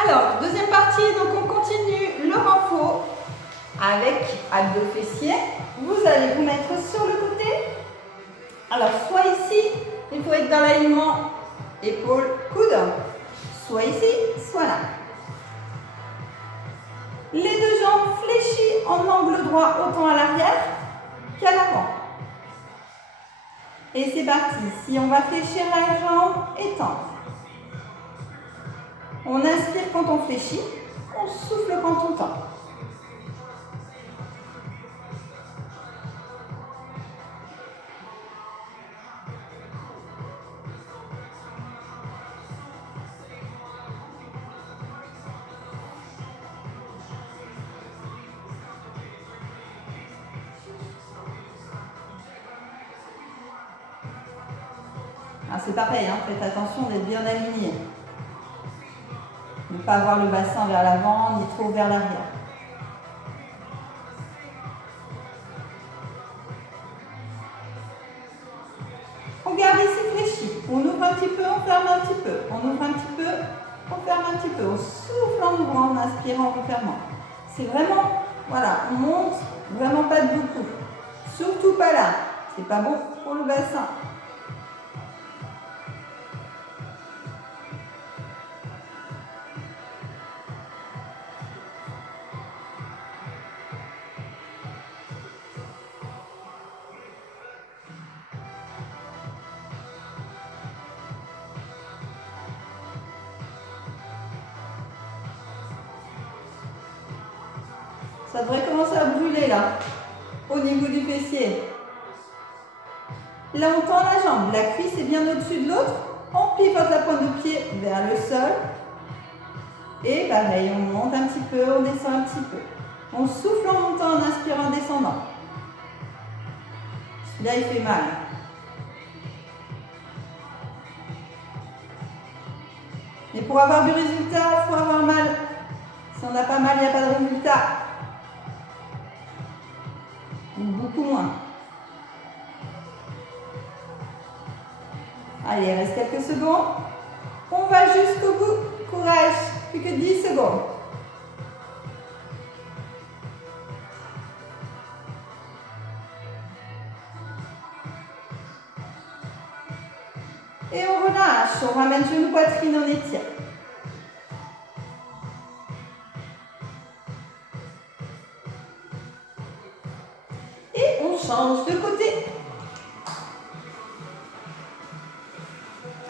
Alors, deuxième partie, donc on continue le renfort avec abdos fessiers. Vous allez vous mettre sur le côté. Alors, soit ici, il faut être dans l'alignement épaules, coudes. Soit ici, soit là. Les deux jambes fléchies en angle droit autant à l'arrière qu'à l'avant. Et c'est parti. Si on va fléchir la jambe, étendre. On inspire quand on fléchit, on souffle quand on tend. C'est pareil, hein, faites attention d'être bien aligné. Ne pas avoir le bassin vers l'avant ni trop vers l'arrière. On garde ici fléchi. On ouvre un petit peu, on ferme un petit peu. On ouvre un petit peu, on ferme un petit peu. On souffle en ouvrant, en inspirant, en fermant. C'est vraiment, voilà, on monte, vraiment pas de beaucoup. Surtout pas là. C'est pas bon pour le bassin. Ça devrait commencer à brûler là, au niveau du fessier. Là, on tend la jambe, la cuisse est bien au-dessus de l'autre. On pivote la pointe de pied vers le sol. Et pareil, on monte un petit peu, on descend un petit peu. On souffle en montant, en inspirant, en descendant. Celui-là, il fait mal. Et pour avoir du résultat, il faut avoir mal. Si on n'a pas mal, il n'y a pas de résultat. Ou beaucoup moins. Allez, il reste quelques secondes. On va jusqu'au bout. Courage. Plus que 10 secondes. Et on relâche. On ramène genou, poitrine, on étire. Et on change de côté.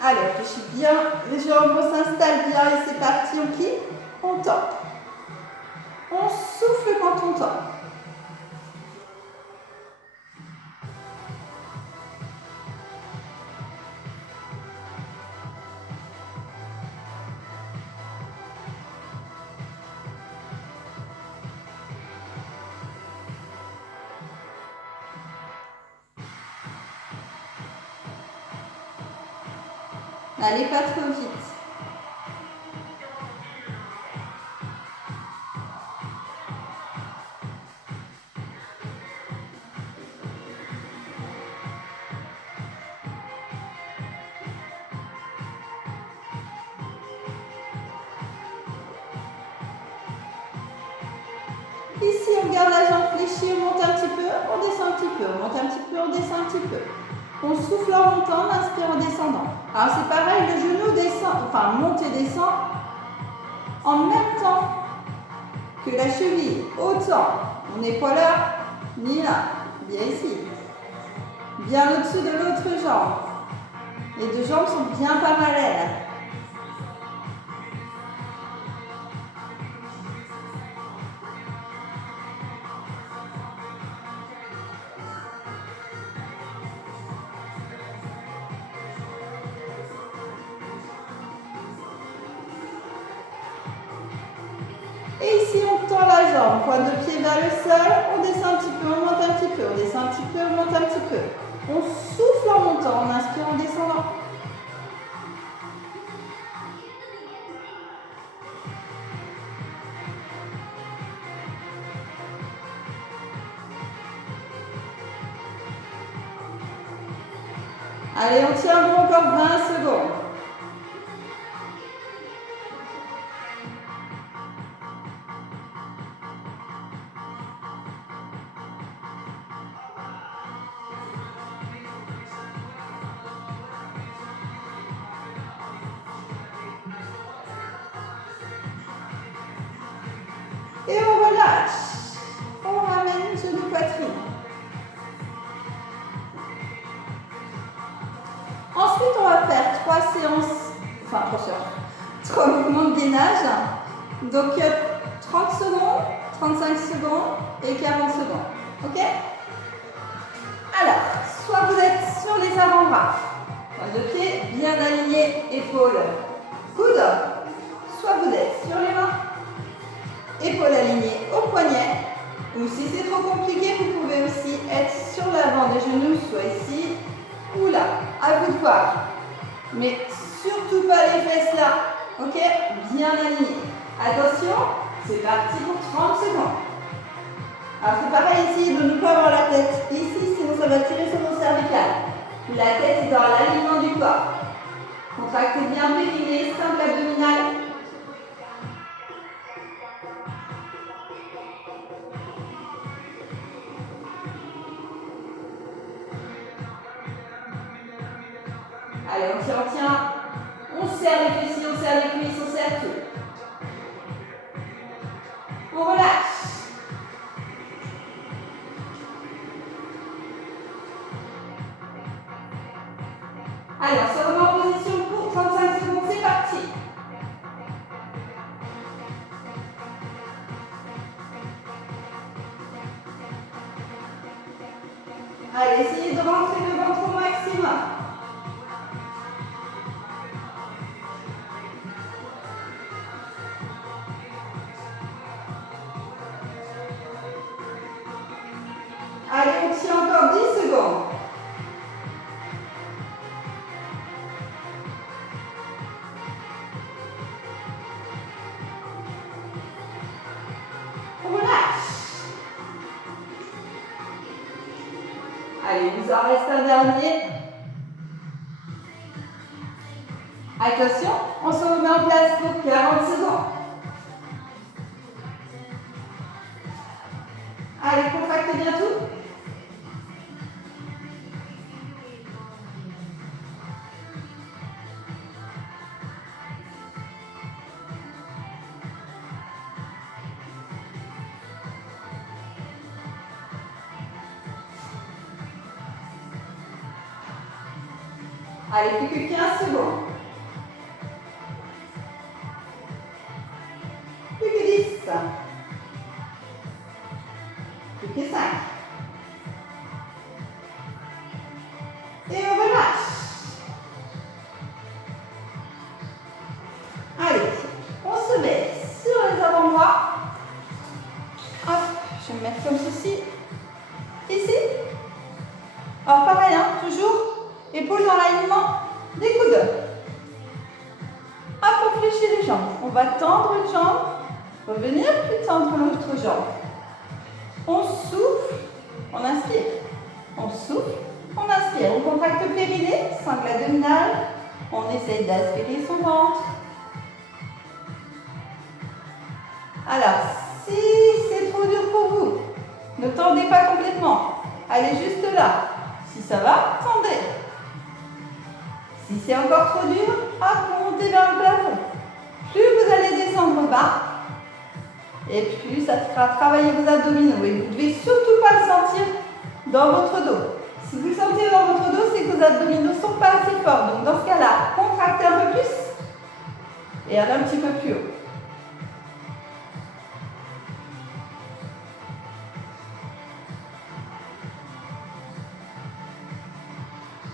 Allez, réfléchis bien, les jambes s'installent bien et c'est parti, on quitte, on tend. On souffle quand on tend. Allez, pas trop vite. Ici, on garde la jambe fléchie, on monte un petit peu, on descend un petit peu, on monte un petit peu, on descend un petit peu. On souffle en montant, on inspire en descendant. Alors c'est pareil, le genou descend, enfin monte et descend en même temps que la cheville. Autant, on n'est pas là, ni là, bien ici. Bien au-dessus de l'autre jambe. Les deux jambes sont bien parallèles. Et ici, on tend la jambe, pointe de pied vers le sol, on descend un petit peu, on monte un petit peu, on descend un petit peu, on monte un petit peu. On souffle en montant, on inspire en descendant. Allez, on tient bon encore 20 secondes. Et on relâche. On ramène genou poitrine. Ensuite, on va faire 3 séances, enfin 3 mouvements de gainage. Donc 30 secondes, 35 secondes et 40 secondes. Ok? Alors, soit vous êtes sur les avant-bras, le pied bien aligné, épaules, coudes. Soit vous êtes sur les mains, épaules alignées au poignet. Ou si c'est trop compliqué, vous pouvez aussi être sur l'avant des genoux, soit ici ou là. À vous de voir. Mais surtout pas les fesses là. Ok? Bien aligné. Attention, c'est parti pour 30 secondes. Alors c'est pareil ici, de ne pas avoir la tête ici, sinon ça va tirer sur vos cervicales. La tête est dans l'alignement du corps. Contractez bien périnée, simple abdominal. Allez, on tient. On serre les fessiers, on serre les cuisses, on serre tout. On relâche. Allez, on se remet en position pour 35 secondes, c'est parti. Allez, essayez de rentrer le ventre au maximum. Allez, on tient encore 10 secondes. On relâche. Allez, il vous en reste un dernier. Attention, on se remet en place pour 40 secondes. Allez, contractez bien tout. Allez, plus que 15 secondes. Plus que 10. Plus que 5. Et on relâche. Allez, on se met sur les avant-bras. Hop, je vais me mettre comme ceci. Ici. Alors pareil, hein, toujours épaules dans l'alignement des coudes. Hop, on fléchit les jambes. On va tendre une jambe, revenir, puis tendre l'autre jambe. On souffle, on inspire. On souffle, on inspire. On contracte le périnée, sangle abdominal. On essaye d'aspirer son ventre. Alors, si c'est trop dur pour vous, ne tendez pas complètement. Allez juste là. Si ça va, tendez. Si c'est encore trop dur, hop, vous montez vers le plafond. Plus vous allez descendre bas, et plus ça fera travailler vos abdominaux. Et vous ne devez surtout pas le sentir dans votre dos. Si vous le sentez dans votre dos, c'est que vos abdominaux ne sont pas assez forts. Donc dans ce cas-là, contractez un peu plus et allez un petit peu plus haut.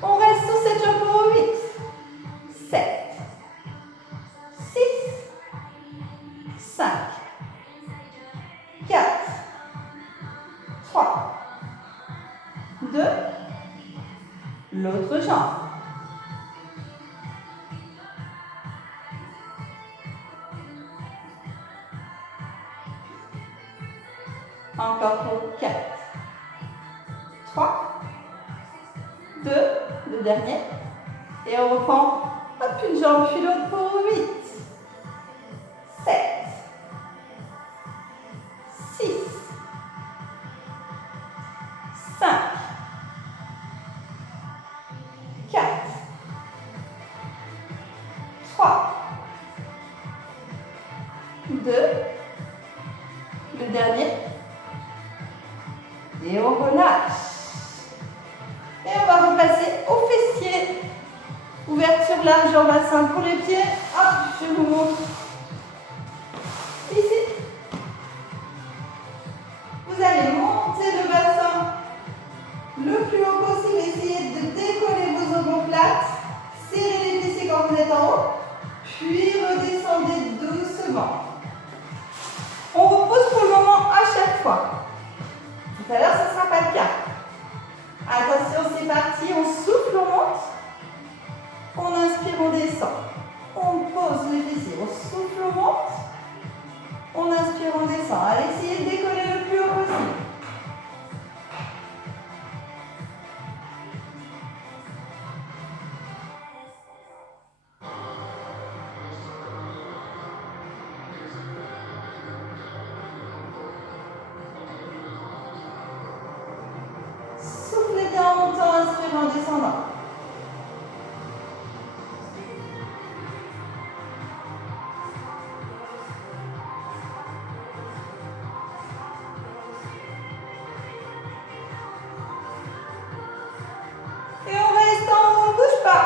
On reste sur cette jambe pour 8, 7, 6, 5, 4, 3, 2, l'autre jambe. Encore pour 4, 3, 2, le dernier. Et on reprend hop, une jambe puis l'autre pour 8, 7, 6, 5, 4, 3, 2, dernier. Et on relâche. Et on va repasser au fessier. Ouverture large en bassin pour les pieds. Hop, je vous montre. Ici. Vous allez monter le bassin le plus haut possible. Essayez de décoller vos omoplates. Serrez les fessiers quand vous êtes en haut. Puis redescendez doucement. On repose pour le moment à chaque fois. Tout à l'heure, ce ne sera pas le cas. Attention, c'est parti. On souffle, on monte. On inspire, on descend. On pose les fessiers. On souffle, on monte. On inspire, on descend. Allez, essayez de décoller le plus haut possible. Soufflez bien en montant, inspirez en descendant. Et on reste en haut, on ne bouge pas.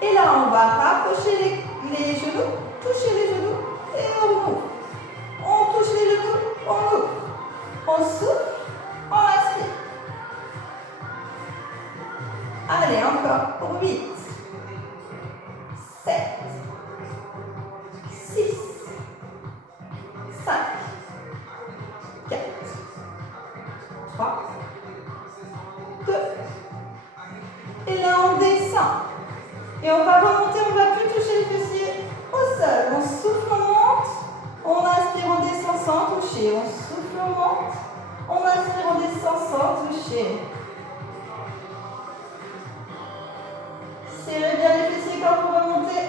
Et là, on va rapprocher les genoux, toucher les genoux et on ouvre. On touche les genoux, on ouvre. On souffle, on inspire. Allez, encore pour 8, 7, 6, 5, 4, 3, 2. Et là, on descend. Et on va remonter, on ne va plus toucher les fessiers au sol. On souffle, on monte. On inspire, on descend sans toucher. On souffle, on monte. On inspire, on descend sans toucher. Serrez bien les fessiers quand vous remontez.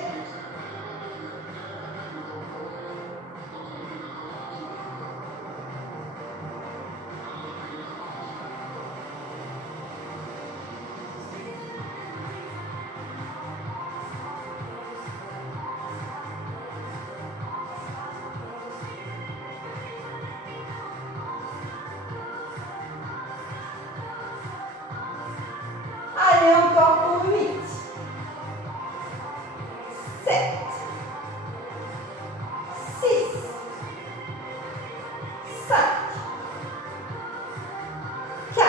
Allez, encore pour 8, 7, 6, 5, 4,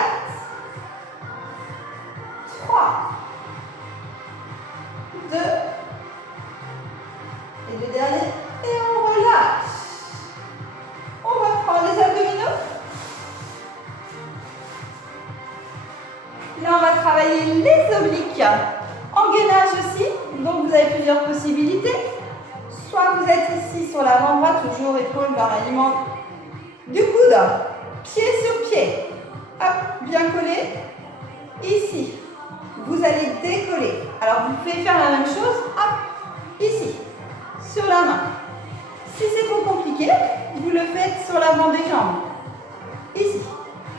3, 2, et le dernier, et on relâche. On va prendre les abdominaux. Là, on va travailler les obliques. En gainage aussi, donc vous avez plusieurs possibilités. Soit vous êtes ici sur l'avant-bras, toujours épaule dans l'alignement du coude, pied sur pied. Hop, bien collé. Ici, vous allez décoller. Alors, vous pouvez faire la même chose, hop, ici, sur la main. Si c'est trop compliqué, vous le faites sur l'avant des jambes. Ici.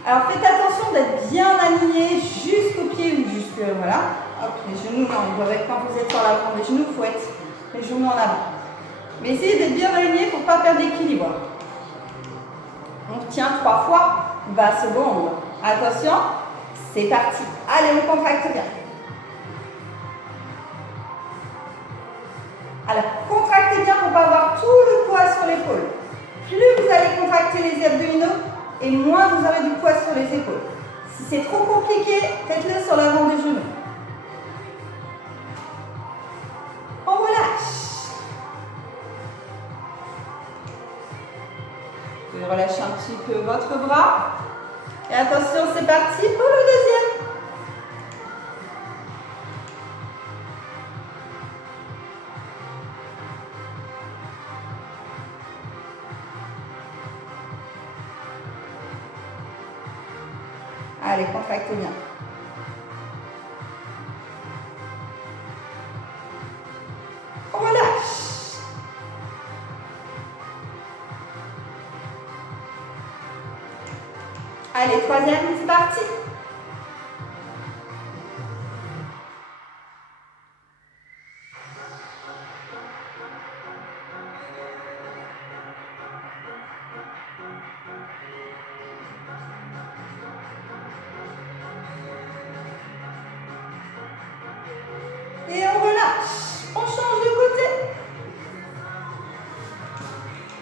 Alors, faites attention d'être bien aligné jusqu'au pied ou jusque, voilà. Hop, les genoux, non, ils doivent être quand vous êtes sur l'avant des genoux, il faut être les genoux en avant. Mais essayez d'être bien aligné pour ne pas perdre l'équilibre. On tient 3 fois 20 secondes. Attention, c'est parti. Allez, on contracte bien. Alors, contractez bien pour ne pas avoir tout le poids sur l'épaule. Plus vous allez contracter les abdominaux, et moins vous aurez du poids sur les épaules. Si c'est trop compliqué, faites-le sur l'avant des genoux. On relâche. Vous pouvez relâcher un petit peu votre bras. Et attention, c'est parti pour le deuxième. Allez, contractez bien. On relâche. Allez, troisième, c'est parti.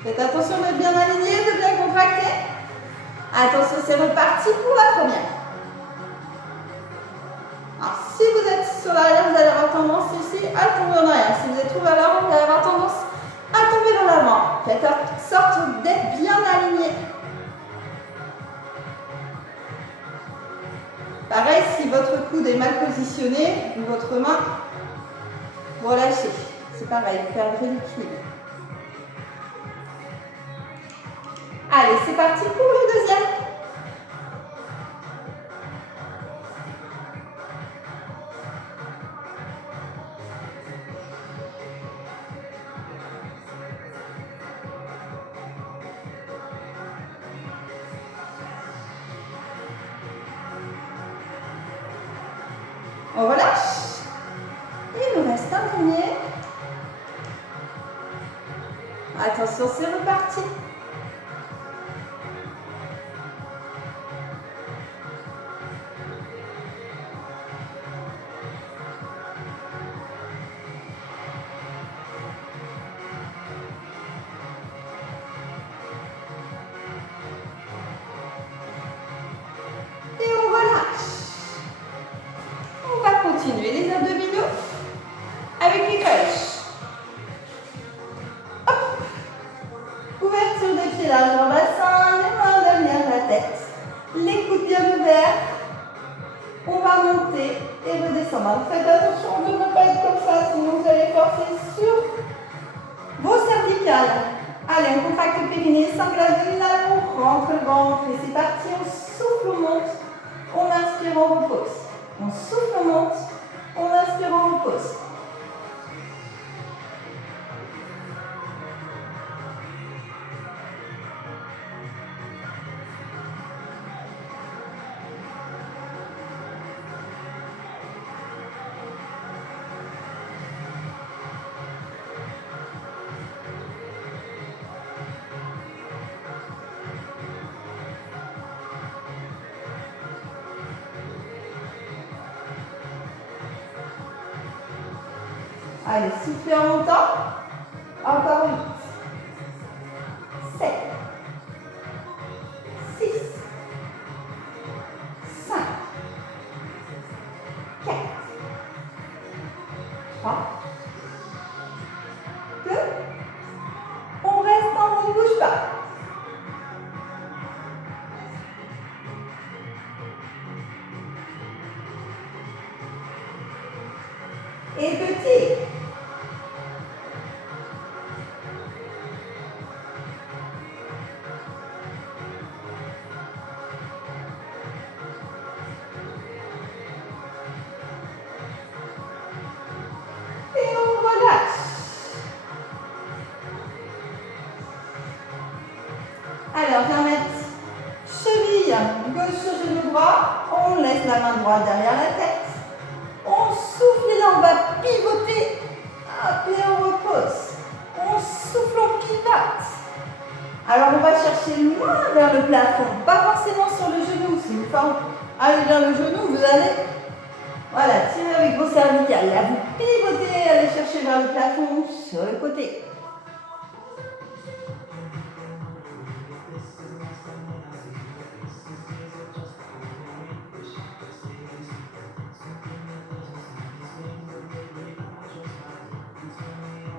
Faites attention d'être bien aligné, de bien contracter. Attention, c'est reparti pour la première. Alors, si vous êtes sur l'arrière, vous allez avoir tendance ici à tomber en arrière. Si vous êtes ouvert à l'avant, vous allez avoir tendance à tomber dans l'avant. Faites en sorte d'être bien aligné. Pareil, si votre coude est mal positionné, ou votre main, relâchez. C'est pareil, vous perdrez l'équilibre. Allez, c'est parti pour le deuxième. On relâche. Il nous reste un dernier. Attention, c'est reparti. Et on relâche. On va continuer les abdominaux avec les crunchs. Hop. Ouverture des pieds large en bassin, les mains derrière la tête. Les coudes bien ouverts. On va monter et redescendre. Faites attention de ne pas être comme ça, sinon vous allez forcer sur vos cervicales. Allez, on contracte le périnée, sangle abdominal, on rentre le ventre et c'est parti. On souffle, on monte. On inspire, on repose. On souffle, on monte. On inspire, on repose. Allez, soufflez en montant. Encore 8, 7, 6, 5, 4, 3, 2. On reste en haut, on ne bouge pas. Et petit. Alors, on va mettre cheville gauche sur genou droit. On laisse la main droite derrière la tête. On souffle et là, on va pivoter. Hop, et on repose. On souffle, on pivote. Alors, on va chercher loin vers le plafond. Pas forcément sur le genou. C'est une forme. Allez vers le genou, vous allez. Voilà, tirez avec vos cervicales. Là, vous pivotez, allez chercher vers le plafond sur le côté.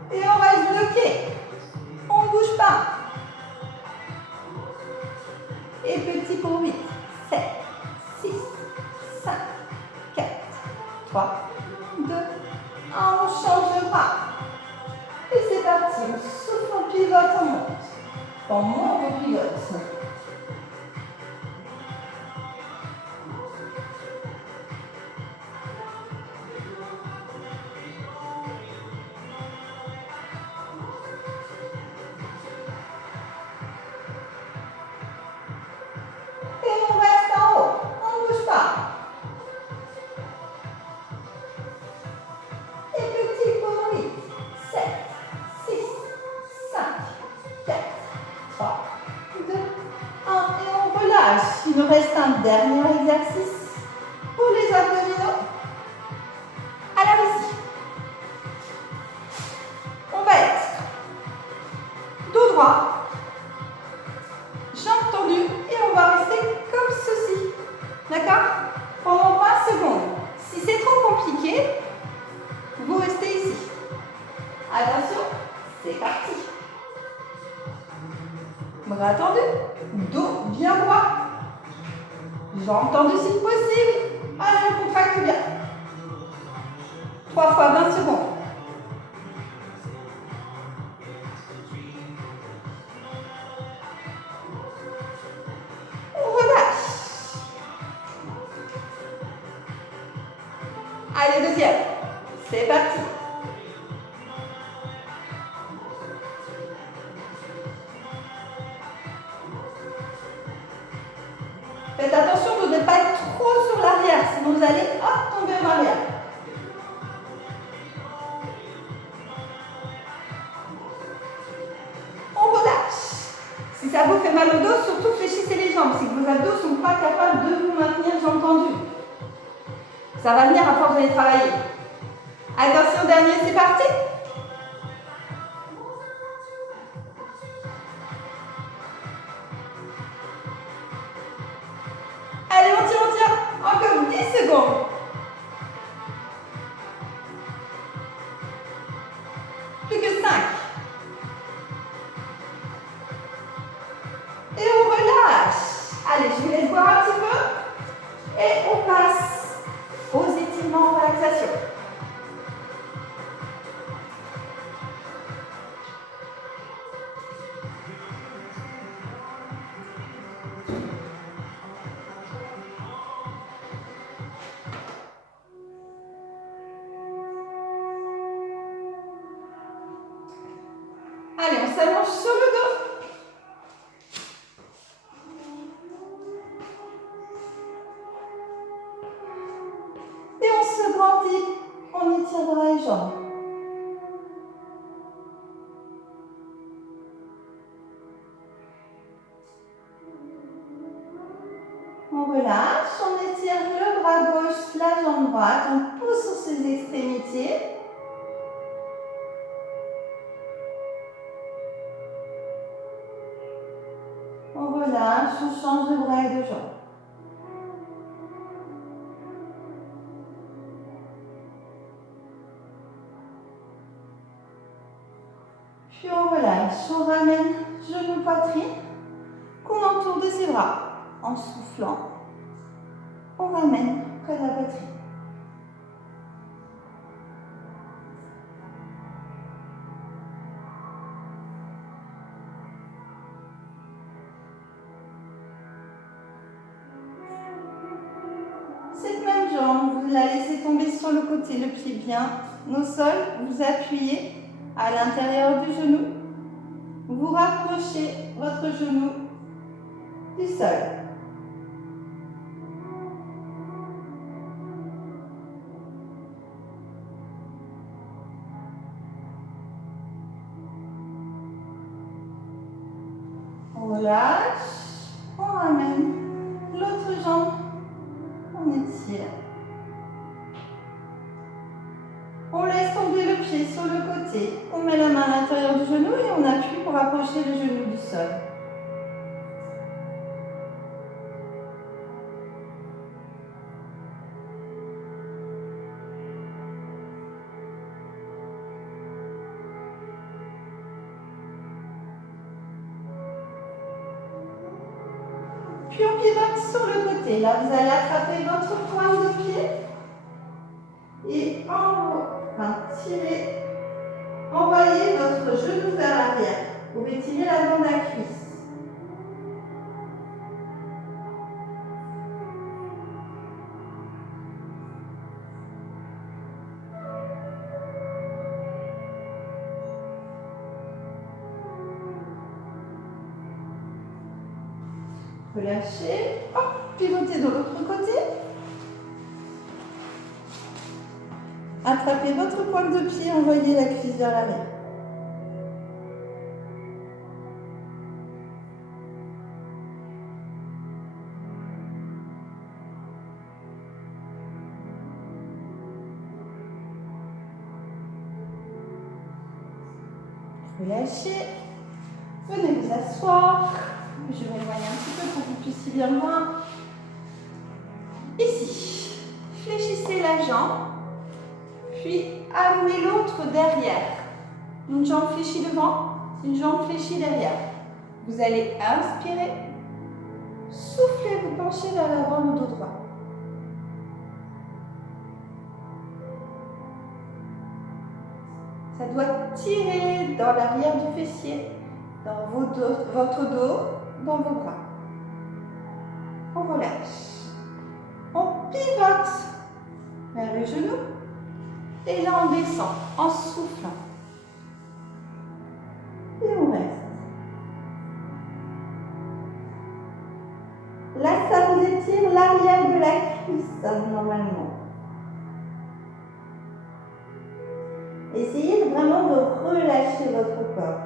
Et on reste bloqué. On ne bouge pas. Et petit pour 8, 7, 6, 5, 4, 3, 2, 1. On change de bras. Et c'est parti. On souffle, on pivote, on monte. On monte, on pivote. Il nous reste un dernier exercice pour les abdominaux. Alors ici, on va être dos droit, Attention, c'est parti. Bras tendus, dos bien droit. Jambes tendues si possible. Allez, on contracte bien. 3 fois 20 secondes. On relâche. Allez, deuxième. C'est parti. Faites attention de ne pas être trop sur l'arrière, sinon vous allez tomber en arrière. On relâche. Si ça vous fait mal au dos, surtout fléchissez les jambes. Si vos abdos ne sont pas capables de vous maintenir jambes tendues. Ça va venir à force d'aller travailler. Attention, dernier, c'est parti. Allez, on tire. Encore 10 secondes. Plus que 5. Et on relâche. Allez, je vous laisse boire un petit peu. Et on passe aux étirements, relaxation. Allez, on s'allonge sur le dos. Et on se grandit. On étire les jambes. On relâche, on étire le bras gauche, la jambe droite. On pousse sur ses extrémités. On relâche, on change de bras et de jambes. Puis on relâche, on ramène genou poitrine, qu'on entoure de ses bras. En soufflant, on ramène près de la poitrine. Cette même jambe, vous la laissez tomber sur le côté, le pied bien au sol, vous appuyez à l'intérieur du genou, vous rapprochez votre genou du sol. On relâche, on ramène l'autre jambe, on étire. On laisse tomber le pied sur le côté, on met la main à l'intérieur du genou et on appuie pour approcher le genou du sol. Puis on pivote sur le côté. Là, vous allez attraper votre pointe de pied et tirez, envoyez votre genou vers l'arrière. Vous pouvez tirer l'avant de la cuisse. Relâchez, pivotez de l'autre côté. Attrapez votre pointe de pied, envoyez la cuisse vers l'arrière. Relâchez. Venez vous asseoir. Je vais m'éloigner un petit peu pour que vous puissiez bien me voir. Ici, fléchissez la jambe, puis amenez l'autre derrière. Une jambe fléchie devant, une jambe fléchie derrière. Vous allez inspirer, souffler, vous penchez vers l'avant le dos droit. Ça doit tirer dans l'arrière du fessier, dans votre dos, dans vos bras. On relâche. On pivote vers le genou. Et là, on descend en soufflant. Et on reste. Là, ça vous étire l'arrière de la cuisse, normalement. Essayez vraiment de relâcher votre corps.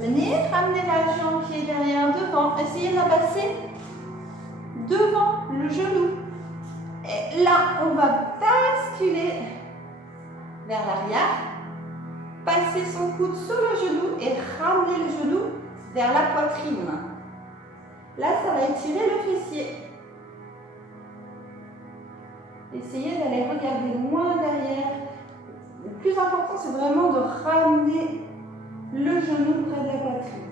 Venez, ramenez la jambe qui est derrière devant. Essayez de la passer devant le genou. Et là, on va basculer vers l'arrière. Passer son coude sur le genou et ramener le genou vers la poitrine. Là, ça va étirer le fessier. Essayez d'aller regarder loin derrière. Le plus important, c'est vraiment de ramener le genou près de la poitrine.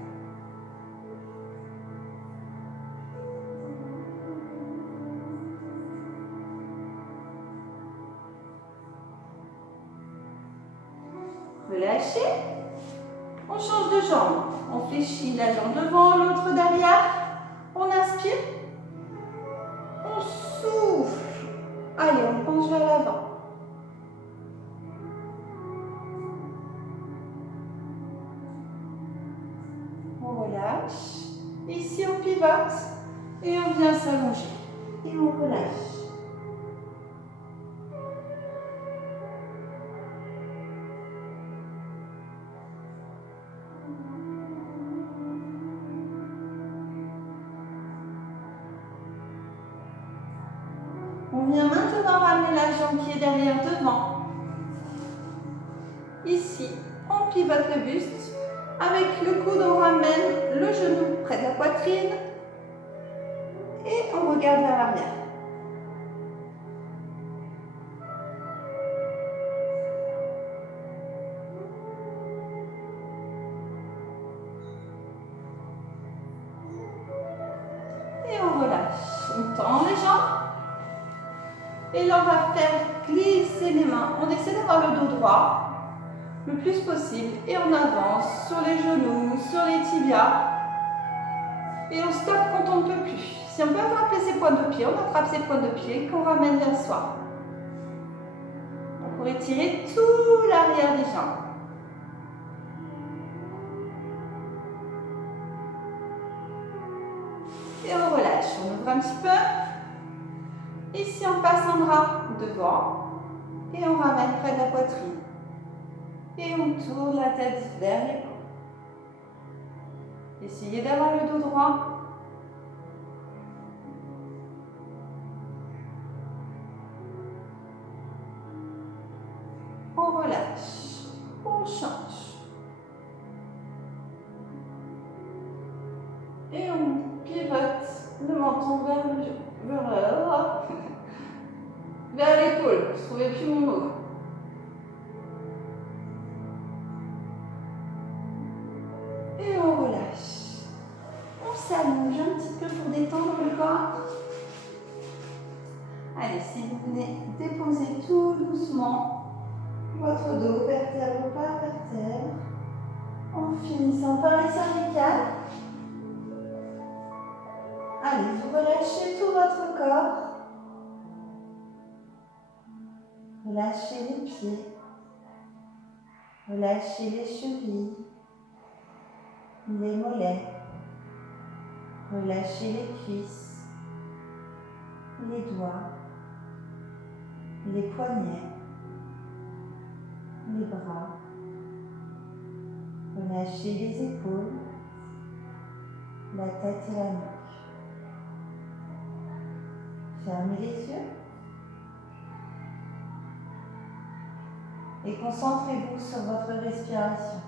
Relâchez. On change de jambe. On fléchit la jambe devant, l'autre derrière. On inspire. On souffle. Allez, on penche vers l'avant. On relâche. Ici, on pivote. Et on vient s'allonger. Et on relâche. On vient maintenant ramener la jambe qui est derrière devant. Ici, on pivote le buste. Avec le coude, on ramène le genou près de la poitrine. Et on regarde vers l'arrière. Et on relâche. On tend les jambes. Et là, on va faire glisser les mains. On essaie d'avoir le dos droit le plus possible. Et on avance sur les genoux, sur les tibias. Et on stoppe quand on ne peut plus. Si on peut attraper ses pointes de pied, on attrape ses pointes de pied qu'on ramène vers soi. On pourrait tirer tout l'arrière des jambes. Et on relâche. On ouvre un petit peu. Ici, on passe un bras devant. Et on ramène près de la poitrine. Et on tourne la tête vers l'épaule. Essayez d'avoir le dos droit. On relâche. On change. Et on pivote le menton vers l'épaule. Je ne trouvais plus mon mot. Et on relâche. On s'allonge un petit peu pour détendre le corps. Allez, si vous venez déposer tout doucement votre dos, vertèbre par vertèbre, en finissant par les cervicales. Allez, vous relâchez tout votre corps. Relâchez les pieds. Relâchez les chevilles. Les mollets. Relâchez les cuisses. Les doigts. Les poignets. Les bras. Relâchez les épaules. La tête et la nuque. Fermez les yeux. Et concentrez-vous sur votre respiration.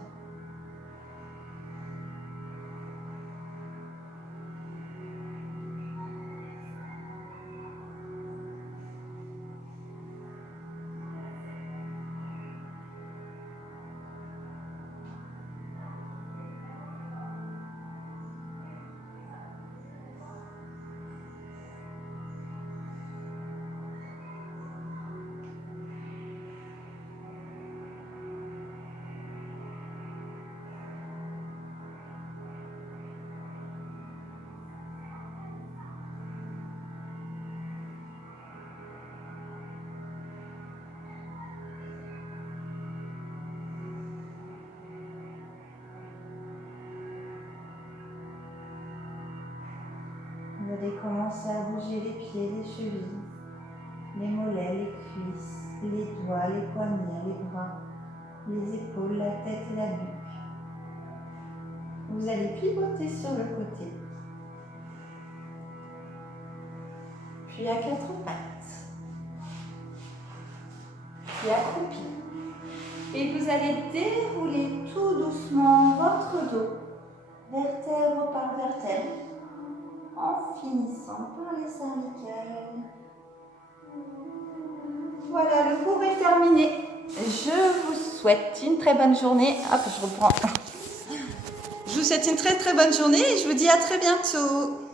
Vous allez commencer à bouger les pieds, les chevilles, les mollets, les cuisses, les doigts, les poignets, les bras, les épaules, la tête et la nuque. Vous allez pivoter sur le côté. Puis à quatre pattes. Puis accroupi. Et vous allez dérouler tout doucement votre dos, vertèbre par vertèbre, en finissant par les cervicales. Voilà, le cours est terminé. Je vous souhaite une très bonne journée. Hop, je reprends. Je vous souhaite une très bonne journée et je vous dis à très bientôt.